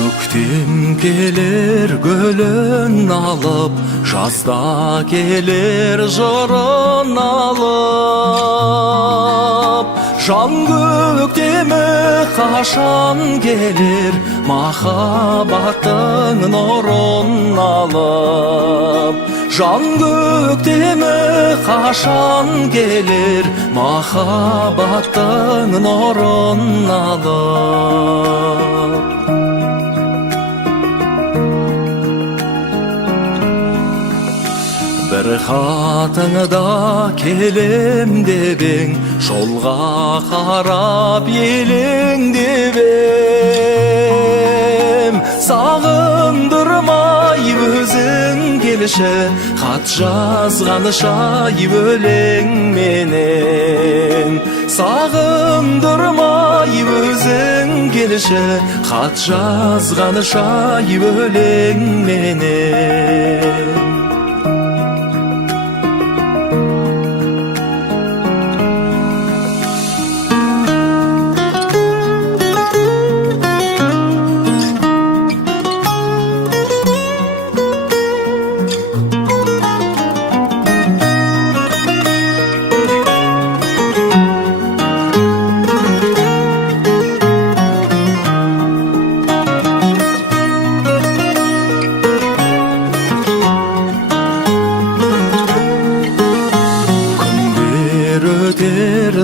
Көктем келер гүлін алып, жазда келер жырын алып. Жан көктемі қашан келер, махаббаттың нұрын алып. Жан көктемі қашан келер, махаббаттың нұрын алып. Bir xatыңда келем дебең, жолға қарап елең дебем. Сағындырмай өзің келші, хат жазғанша өлең менен. Сағындырмай өзің келші, хат жазғанша өлең менен.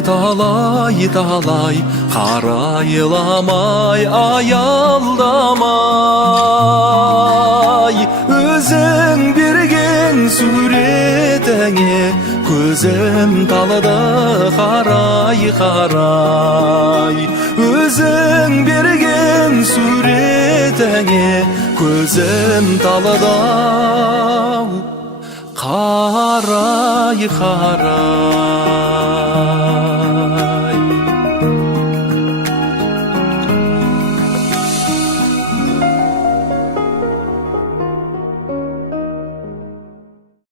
Талай-талай, қарайламай, аялдамай. Өзің берген суретіңе көзім талды қарай-қарай. Өзің берген суретіңе көзім талды қарай-қарай.